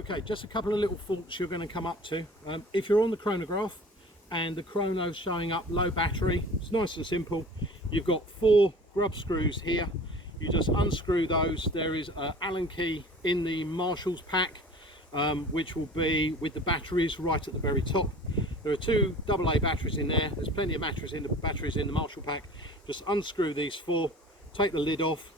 Okay, just a couple of little faults you're going to come up to. If you're on the chronograph and the chrono's showing up low battery, it's nice and simple. You've got 4 grub screws here. You just unscrew those. There is an Allen key in the Marshall's pack, which will be with the batteries right at the very top. There are 2 AA batteries in there. There's plenty of batteries in the Marshall pack. Just unscrew these 4, take the lid off,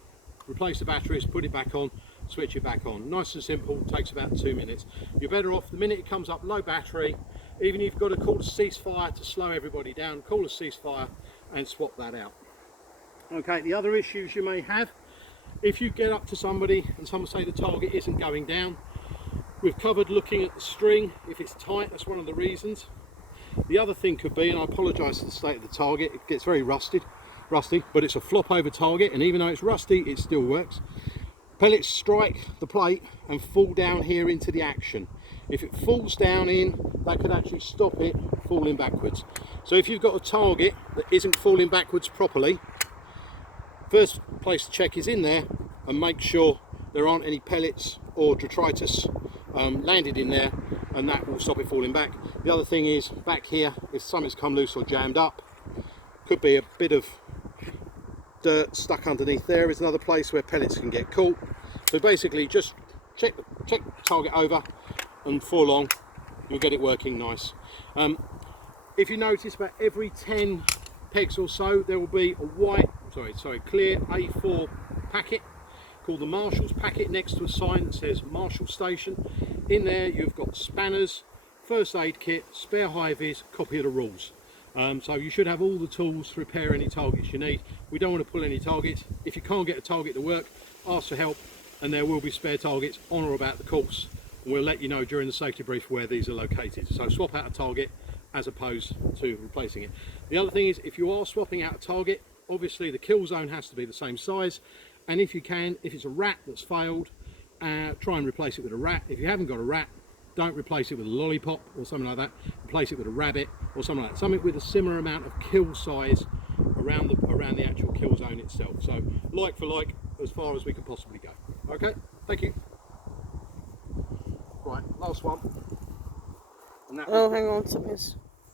replace the batteries, put it back on, switch it back on. Nice and simple, takes about 2 minutes. You're better off the minute it comes up low battery, even if you've got to call a ceasefire to slow everybody down, call a ceasefire and swap that out. Okay, the other issues you may have, if you get up to somebody and someone say the target isn't going down, we've covered looking at the string. If it's tight, that's one of the reasons. The other thing could be, and I apologise for the state of the target, it gets very rusty, but it's a flop over target, and even though it's rusty, it still works. Pellets strike the plate and fall down here into the action. If it falls down in, that could actually stop it falling backwards. So if you've got a target that isn't falling backwards properly, first place to check is in there and make sure there aren't any pellets or detritus landed in there, and that will stop it falling back. The other thing is back here, if something's come loose or jammed up, could be a bit of dirt stuck underneath there. Is another place where pellets can get caught. So basically just check the target over, and before long you'll get it working nice. If you notice, about every 10 pegs or so there will be a clear A4 packet called the Marshall's packet next to a sign that says Marshall Station. In there you've got spanners, first aid kit, spare high vis, copy of the rules. So you should have all the tools to repair any targets you need. We don't want to pull any targets. If you can't get a target to work, ask for help, and there will be spare targets on or about the course. And we'll let you know during the safety brief where these are located. So swap out a target as opposed to replacing it. The other thing is, if you are swapping out a target, obviously the kill zone has to be the same size. And if you can, if it's a rat that's failed, try and replace it with a rat. If you haven't got a rat, don't replace it with a lollipop or something like that. Replace it with a rabbit or something like that. Something with a similar amount of kill size around the actual kill zone itself. So like for like, as far as we can possibly go. Okay, thank you. Right, last one. And that hang on, something's